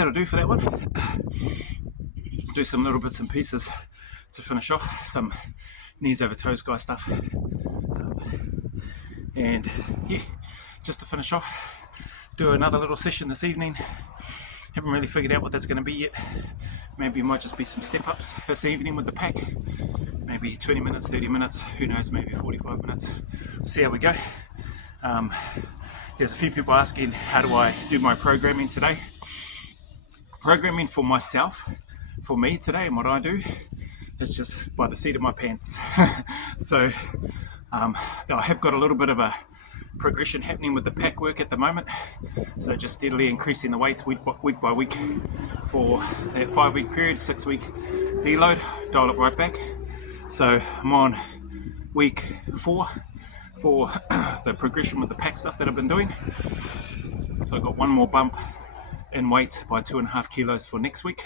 that'll do for that one. Do some little bits and pieces to finish off, some knees over toes guy stuff. And yeah, just to finish off, do another little session this evening. Haven't really figured out what that's going to be yet. Maybe it might just be some step ups this evening with the pack. Maybe 20 minutes, 30 minutes, who knows, maybe 45 minutes. We'll see how we go. There's a few people asking, how do I do my programming today? Programming for myself, for me today, and what I do is just by the seat of my pants. So I have got a little bit of a progression happening with the pack work at the moment, so just steadily increasing the weight week by week for that 5-week period, 6-week deload, dial it right back. So I'm on week 4 for the progression with the pack stuff that I've been doing. So I've got one more bump in weight by 2.5 kilos for next week.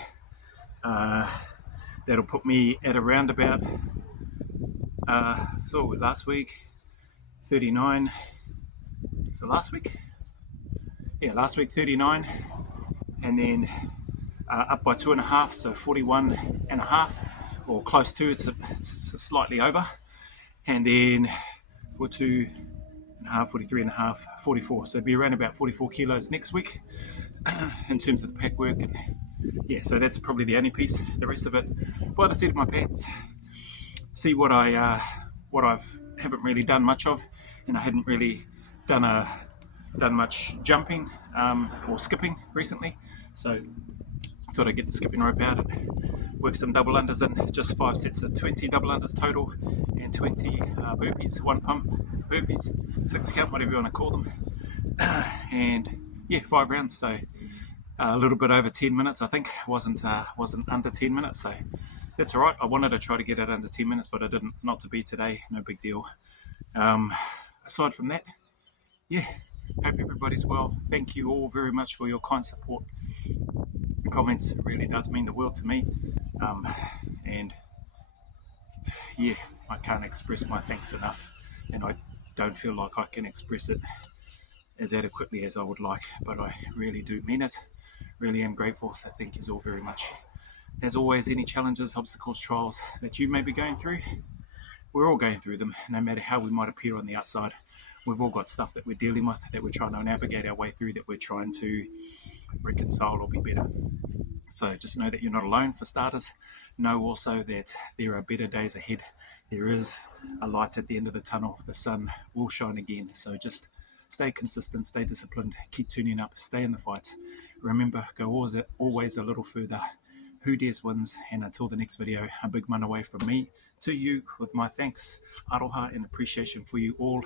That'll put me at around about so last week 39. So last week 39, and then up by 2.5, so 41.5, or close to. It's slightly over, and then 42.5, 43.5, 44. So it'll be around about 44 kilos next week in terms of the pack work. And yeah, so that's probably the only piece. The rest of it by the seat of my pants. See what I've haven't really done much of, and I hadn't really done much jumping or skipping recently, so thought I'd get the skipping rope out and work some double unders in. Just 5 sets of 20 double unders total, and 20 burpees, 1 pump burpees, 6 count, whatever you want to call them. And yeah, 5 rounds, so a little bit over 10 minutes. I think wasn't under 10 minutes, so that's all right. I wanted to try to get it under 10 minutes, but I didn't. Not to be today, no big deal. Aside from that, yeah, hope everybody's well. Thank you all very much for your kind support and comments. It really does mean the world to me. And yeah, I can't express my thanks enough, and I don't feel like I can express it as adequately as I would like, but I really do mean it. Really am grateful, so thank you all very much. As always, any challenges, obstacles, trials that you may be going through, we're all going through them, no matter how we might appear on the outside. We've all got stuff that we're dealing with, that we're trying to navigate our way through, that we're trying to reconcile or be better. So just know that you're not alone, for starters. Know also that there are better days ahead. There is a light at the end of the tunnel. The sun will shine again. So just stay consistent, stay disciplined, keep tuning up, stay in the fight. Remember, go always a little further. Who dares wins, and until the next video, a big man away from me to you with my thanks, aroha, and appreciation for you all.